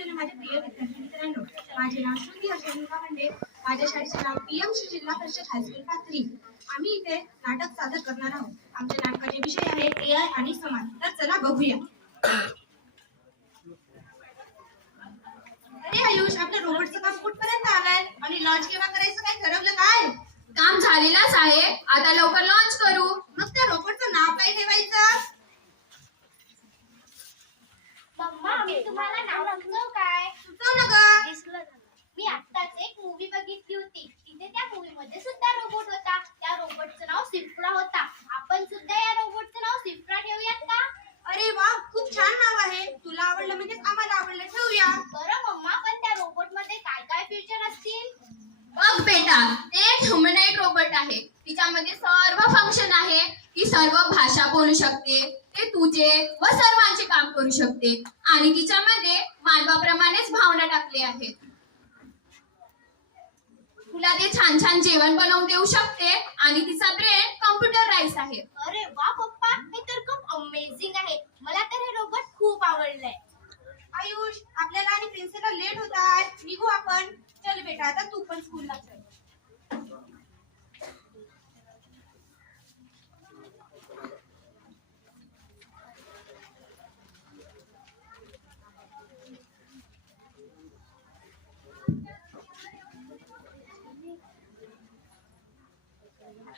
असलेले माझे प्रिय विद्यार्थी मित्रांनो माझे नाव श्रुती हर्षद म्हणजे माझ्या शाळेचे नाव पीएमसी जिल्हा परिषद हायस्कूल पाथरी. आम्ही इथे नाटक सादर करणार आहोत. आमच्या नाटकाचे विषय आहे एआय आणि समाज. तर चला बघूया. अरे आयुष आपल्या रोबोटचं काम कुठपर्यंत आलंय? आणि लॉन्च केव्हा करायचं? काय ठरवलं काय? काम झालेलंच आहे. आता लवकर लॉन्च करू. मग त्या रोबोटचं नाव काय ठेवायचं मम्मा मी तुम्हाला नाव सुचवू काय? सुचव ना ग मी आत्ताच एक मूवी बघितली होती. तिथे त्या मूवी मध्ये सुद्धा रोबोट होता. त्या रोबोटचं नाव सिफ्रा होता. आपण सुद्धा या रोबोटचं नाव सिफ्रा ठेवूयात का? अरे वा खूप छान नाव आहे. तुला आवडलं म्हणजे आम्हाला आवडलं. ठेवूया. बरं मम्मा पण त्या रोबोटमध्ये काय काय फीचर असतील? बघ बेटा ते एक ह्युमनाइड रोबोट आहे. तिच्यामध्ये सर्व फंक्शन आहे. ती सर्व भाषा बोलू शकते ते तुझे व सर्वांचे काम करू शकते. आणि तिच्यामध्ये मानवाप्रमाणेच भावना टाकली आहेत तुला ते छान छान जेवण बनवून देऊ शकते आणि तिचा ब्रेन कम्प्युटर राईस आहे. अरे वा पप्पा हे तर खूप अमेझिंग आहे. मला तर हे रोबोट खूप आवडलंय. आयुष आपल्याला आणि प्रिन्सिपल लेट होत निघू आपण. चल बेटा आता तू पण स्कूलला चल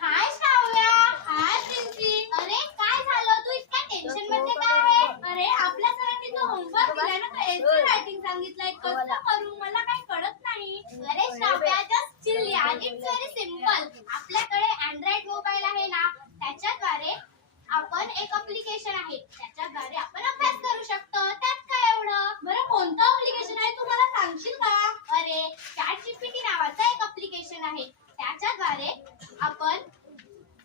हाय श्राव्या हाय प्रिन्सी अरे काय झालं तू इतक्या टेन्शनमध्ये काय आहे अरे आपल्या सरांनी तो होमवर्क दिलाय ना तो एसी रायटिंग सांगितलंय कसं करू मला काही कळत नाही अरे श्राव्या जस्ट चिल यार इट्स व्हेरी सिंपल आपल्याकडे अँड्रॉइड मोबाईल आहे ना त्याच्याद्वारे आपण एक अप्लिकेशन आहे त्याच्याद्वारे आपण अभ्यास करू शकतो त्यात काय एवढं बरं कोणतं अप्लिकेशन आहे तू मला सांगशील का अरे चॅट जीपीटी नावाचं एक अप्लिकेशन आहे त्याच्याद्वारे आपण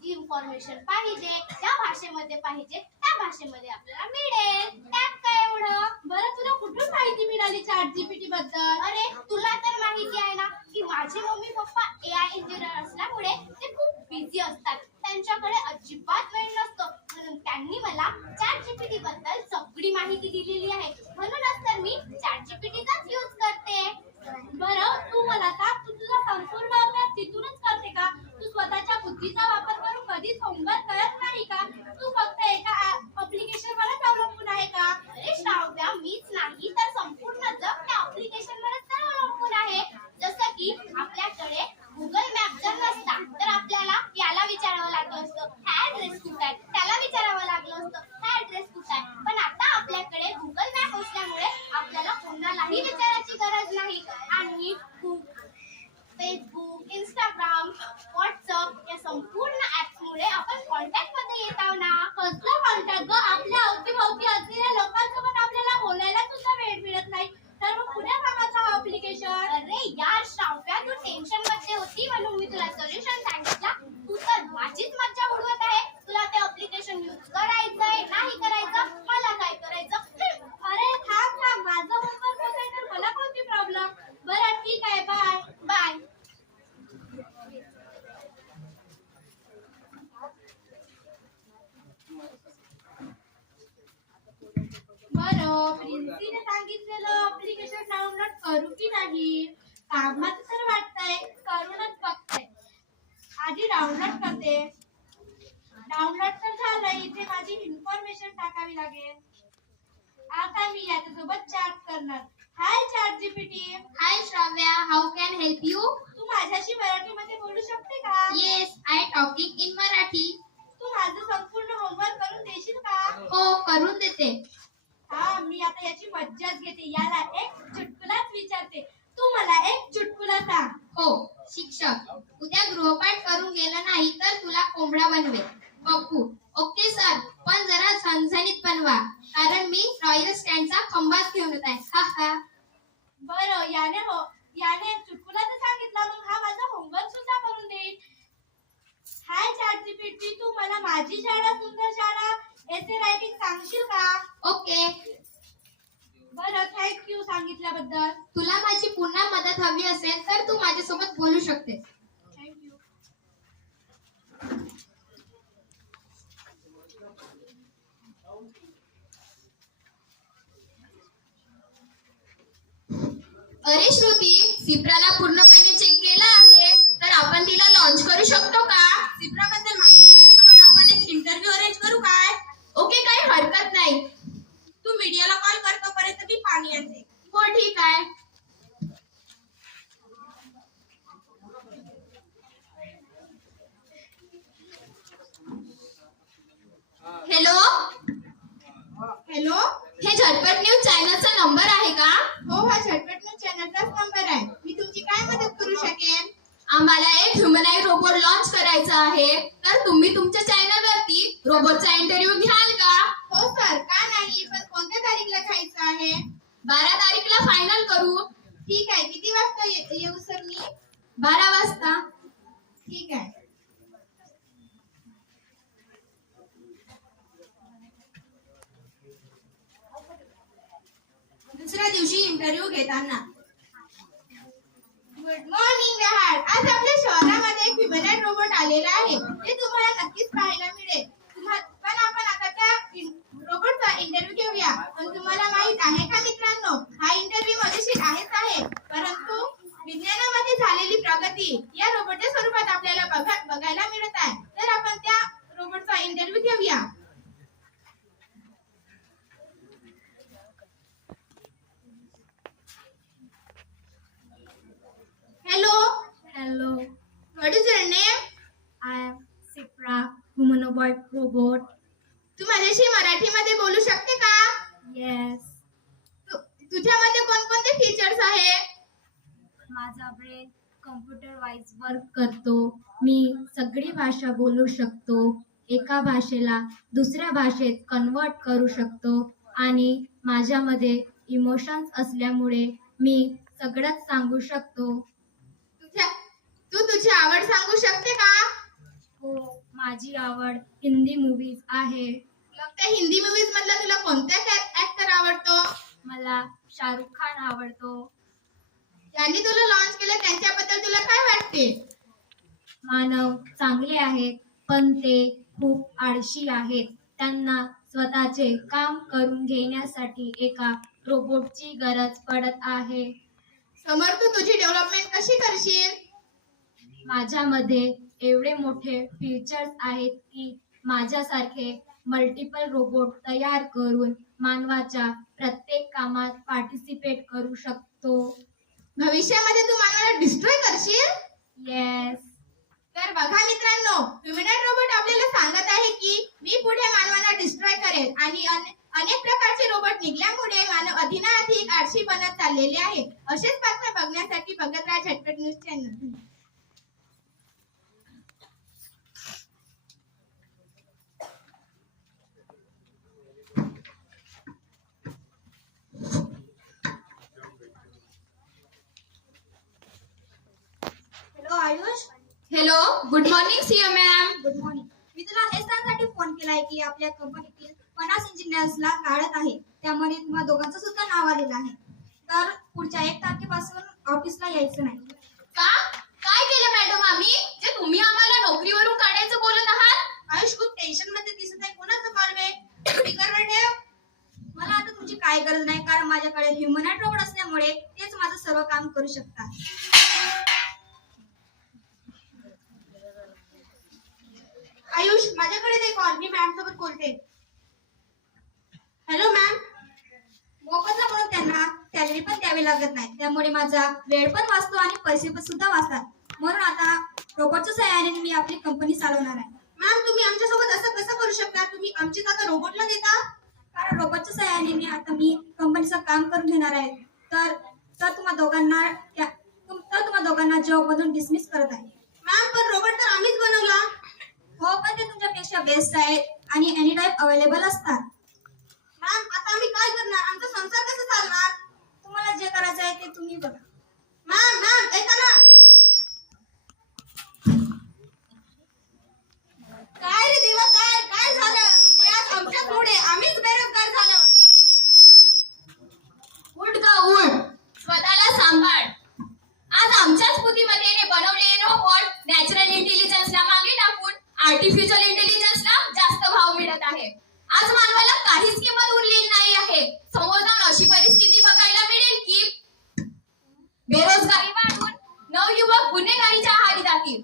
जी इन्फॉर्मेशन पाहिजे ज्या भाषेमध्ये पाहिजे त्या भाषेमध्ये आपल्याला मिळेल त्यात काय एवढं बरं तुला कुठून माहिती मिळाली चॅट जीपीटी बद्दल अरे तुला तर माहिती आहे ना की माझे mummy papa A I engineer असल्यामुळे ते खूप बिझी असतात त्यांच्याकडे अजिबात वेळ नसतो म्हणून त्यांनी मला चॅट जीपीटी बद्दल सगळी माहिती दिलेली आहे म्हणूनच तर मी चॅट जीपीटीचाच यूज करते बरं तू मला सांग तू तुझा संपूर्ण अभ्यास तिथूनच करते का तू स्वतःच्या बुद्धीचा वापर करून कधीच होमवर्क करत नाही का तू फक्त एका अप्लिकेशन वरच अवलंबून आहे का अरे श्राव्या मीच नाही तर संपूर्ण जग त्या अप्लिकेशन वरच तर अवलंबून आहे जसं की आपल्याकडे गुगल मॅप जर नसता तर आपल्याला याला विचारावं लागलं असतं हा ऍड्रेस कुठं आहे त्याला विचारावं लागलं असतं हा ऍड्रेस कुठं आहे पण आता आपल्याकडे गुगल मॅप असल्यामुळे आपल्याला कोणालाही विचारायची गरज नाही आणि फेसबुक इंस्टाग्राम व्हॉट्सअप या संपूर्ण ऍप्स मुळे आपण कॉन्टॅक्टमध्ये येत आहोत ना कसलं कॉन्टॅक्ट ग आपल्या अवतीभोवती असलेल्या लोकांसोबत आपल्याला बोलायला सुद्धा वेळ मिळत नाही तर मग पुण्या कामाचं हा अप्लिकेशन अरे यार श्राव्या तू टेन्शनमध्ये होती म्हणून मी तुला सोल्युशन सांगितलं तू तर माझीच मज्जा उडवत आहे तुला ते अप्लिकेशन यूज करायचंय नाही करायचं मला काय करायचं हम्म. अरे थांब थांब माझं होमवर्क होत आहे तर मला कोणती प्रॉब्लेम बरं ठीक आहे बाय बाय बरं प्रिन्सीने सांगितलेलं अप्लिकेशन डाउनलोड करू की नाही कामाचं तर वाटतंय करूनच बघते. आधी डाउनलोड करते. डाउनलोड तर झालं इथे माझी इन्फॉर्मेशन टाकावी लागेल. आता मी याच्यासोबत चॅट करणार. Hi chat GPT hi Shravya how can help you तू माझ्याशी मराठीमध्ये बोलू शकते का yes I talking in Marathi तू माझं संपूर्ण होमवर्क करून देशील का हो करून देते हा मी आता याची मज्जाच घेते याला एक चुटकुलाच विचारते तू मला एक चुटकुला सांग हो शिक्षक उद्या गृहपाठ करून गेला नाही तर तुला कोंबडा बनवेल पप्पू ओके सर पण जरा झणझणीत बनवा कारण मी रॉयल स्टँडचा खंबाच घेऊन येत आहे. हा हा. बरं याने हो याने चुटकुला तर सांगितला मग हा माझा होमवर्क सुद्धा करून देईल. हाय चॅट जीपीटी तू मला माझी शाळा सुंदर शाळा एसे रायटिंग सांगशील का? ओके. बरं थँक्यू सांगितल्याबद्दल. तुला माझी पुन्हा मदत हवी असेल तर तू माझ्यासोबत बोलू शकते अरे श्रुती सिप्राला पूर्णपणे चेक केला आहे तर आपण तिला लॉन्च करू शकतो का? सिप्रा बद्दल माहिती हवी म्हणून आपण एक इंटरव्ह्यू अरेंज करू काय? ओके काही हरकत नाही. तू मीडियाला कॉल करतो पर्यंत मी पाणी आणते. हो ठीक आहे. हॅलो हॅलो हे झटपट न्यूज चॅनलचा नंबर आहे का हो हा झटपट न्यूज चॅनलचाच नंबर आहे मी तुमची काय मदत करू शकेन आम्हाला एक ह्युमनाईड रोबोट लॉन्च करायचा आहे तर तुम्ही तुमच्या चॅनल वरती रोबोटचा इंटरव्ह्यू घ्याल का? हो सर. का नाही? पण कोणत्या तारीखला खायचं आहे? बारा तारीखला फायनल करू. ठीक आहे. किती वाजता ये- येऊ सर मी? बारा वाजता. ठीक आहे. दुसऱ्या दिवशी इंटरव्ह्यू घेताना. गुड मॉर्निंग आज आपल्या शहरामध्ये एक ह्युमनाइड रोबोट आलेला आहे. ते तुम्हाला नक्कीच पाहायला मिळेल तुम्हा- पण आपण आता त्या रोबोटचा इंटरव्ह्यू घेऊया. पण तुम्हाला माहीत आहे का मित्रांनो हा इंटरव्ह्यू मजेशीर आहेच आहे. परंतु विज्ञानामध्ये झालेली प्रगती या रोबोटच्या स्वरूपात आपल्याला बघा बघायला मिळत आहे. तर आपण त्या रोबोटचा इंटरव्ह्यू घेऊया. Hello Hello, what is your name I am Sipra, humanoid robot. तू माझ्याशी मराठीमध्ये बोलू शकते का? तु- तुझ्यामध्ये कोणकोणते फीचर्स आहे माझा ब्रेन कम्प्युटर वाईज वर्क करतो. मी सगळी भाषा बोलू शकतो. एका भाषेला दुसऱ्या भाषेत कन्वर्ट करू शकतो. आणि माझ्यामध्ये इमोशन्स असल्यामुळे मी सगळंच सांगू शकतो. तुझ्या तू तुझी आवड सांगू शकते का? हो माझी आवड हिंदी मूवीज आहे. मग त्या हिंदी मूवीज मधला तुला कोणत्या ऍक्टर आवडतो? मला शाहरुख खान आवडतो. ज्यांनी तुला लॉन्च केलं त्यांच्याबद्दल तुला काय वाटते? मानव चांगले आहेत पण ते खूप आळशी आहेत. त्यांना स्वतःचे काम करून घेण्यासाठी एका रोबोटची गरज पडत आहे. समोर तू तुझी डेव्हलपमेंट कशी करशील? माझ्यामध्ये एवढे मोठे फीचर्स आहेत की माझ्यासारखे मल्टिपल रोबोट तयार करून मानवाच्या प्रत्येक कामात पार्टिसिपेट करू शकतो. भविष्यामध्ये तू मानवाला डिस्ट्रॉय करशील? येस तर बघा मित्रांनो ह्युमनाइड रोबोट आपल्याला सांगत आहे की मी पुढे मानवाला डिस्ट्रॉय करेल आणि अने- अनेक प्रकारचे रोबोट निघल्यामुळे मानव अधिकाधिक आळशी बनत चाललेले आहे. असेच बातम्या बघण्यासाठी बघत राहा झटपट news channel Ayush. Hello good morning CM ma'am good morning मी तुला हे सांगण्यासाठी फोन केलाय की आपल्या कंपनीतील पन्नास इंजिनियर्सला काढत आहे. त्यामध्ये तुम्हा दोघांचं सुद्धा नाव आलेलं आहे. तर पुढच्या एक तारखेपासून ऑफिसला यायचं नाही. का? काय केलं मॅडम आम्ही? जे तुम्ही आम्हाला नोकरीवरून काढायचं बोलत आहात? आयुष खूप टेन्शनमध्ये दिसत आहे. कोणाचं कॉल स्पीकरवर ठेव मला आता तुमची काय गरज नाही कारण माझ्याकडे ह्युमनाइट रोबोट असल्यामुळे तेच माझं सर्व काम करू शकतात. आयुष माझ्याकडे दे कॉल मी मॅम सोबत बोलते. हॅलो मॅम मोबदला म्हणून त्यांना सॅलरी पण द्यावी लागत नाही. त्यामुळे माझा वेळ पण वाचतो आणि पैसे पण सुद्धा वाचतात. म्हणून आता रोबोटच्या सहाय्याने मी आपली कंपनी चालवणार आहे. मॅम तुम्ही आमच्यासोबत असं कसं करू शकता? तुम्ही आमची काका रोबोटला देता? कारण रोबोटच्या सहाय्याने मी आता मी कंपनीचं काम करून घेणार आहे. तर तर तुम्हा दोघांना तर तुम्हा दोघांना जॉब मधून डिसमिस करत आहे. मॅम पण रोबोट तर आम्हीच बनवला. हो पण ते तुमच्यापेक्षा बेस्ट आहे आणि एनी टाईप अवेलेबल असतात. मॅम आता आम्ही काय करणार? आमचा संसार कसा चालणार? तुम्हाला जे करायचं आहे ते तुम्ही बघा मॅम मॅम ऐका ना. काय रे देवा काय काय झालं? ते आज आमच्या पुढे. आम्हीच बेरोजगार झालो. उठ ग उठ. स्वतःला सांभाळ. आज आमच्याच बुद्धीमत्तेने बनवलेले रोबोट नॅचरल इंटेलिजन्सला मागे आर्टिफिशियल इंटेलिजन्सला जास्त भाव मिळत आहे. आज मानवाला काहीच किंमत उरलेली नाही आहे. समोर जाऊन अशी परिस्थिती बघायला मिळेल की बेरोजगारी वाढून नवयुवक गुन्हेगारीच्या आहारी जातील.